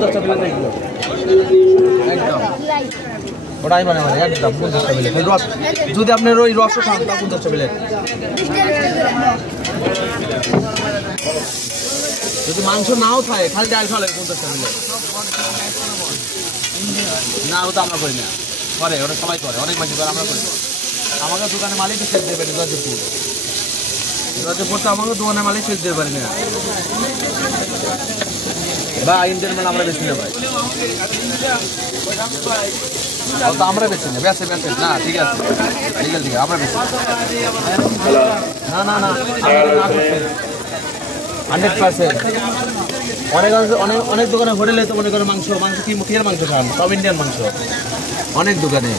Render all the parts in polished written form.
50টা plate দেখবো একদম ওটাই মানে একদম 50টা প্লেট রস যদি আপনার ওই রসও খান তা 50টা প্লেট যদি মাংস নাও খায় খালি ডাল খালে 50টা প্লেট না ওটা আমরা করি না করে ওটা সবাই করে অনেক মানুষ করে আমরা করি আমাদের দোকানে মালিক সেট দেবে না গজপুর তো আমাকে দোকানে মালিক সেট দিতে পারি না বা ইন্ডিয়ান মাল আমরা বেশি না ভাই তো আমরা বেশি না বেশি না ঠিক আছে ঠিক আছে আমরা বেশি না না না 100% অনেক অনেক দোকানে হোটেলে তো মনে করেন মাংস কি মুখিয়ার মাংস খান সব ইন্ডিয়ান মাংস অনেক দোকানে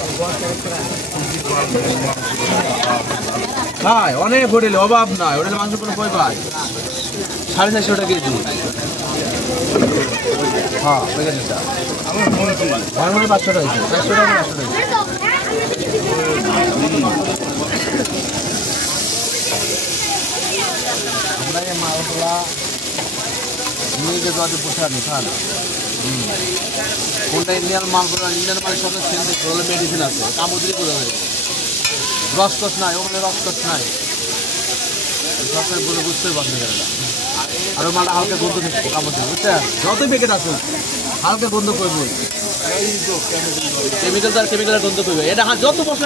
খায় অনেক হোটেলে অভাব নাই হোটেলে মাংস কোনো কই পায় 450 টাকা কেজি হ্যাঁ প্যাকেটটা আমার মনে 500 টাকা 500 টাকা 500 টাকা আমরা এই মালগুলা নিয়ে গিয়ে যদি পোষানি খান কোনটা ইন্ডিয়ান মালগুলো ইন্ডিয়ান মালের সাথে সেল দেখতে হলে মেডিসিন আছে কামুদ্রি করে হয়ে রসকস নাই ওখানে রসকস নাই সবসময় বলে বুঝতেই পারছি না আর মালটা হালকা গন্ধ থাকবে কামুদ্রি বুঝছেন যতই প্যাকেট আছে হালকা গন্ধ করবো কেমিক্যাল তার কেমিক্যালের গন্ধ করবে এটা যত বছর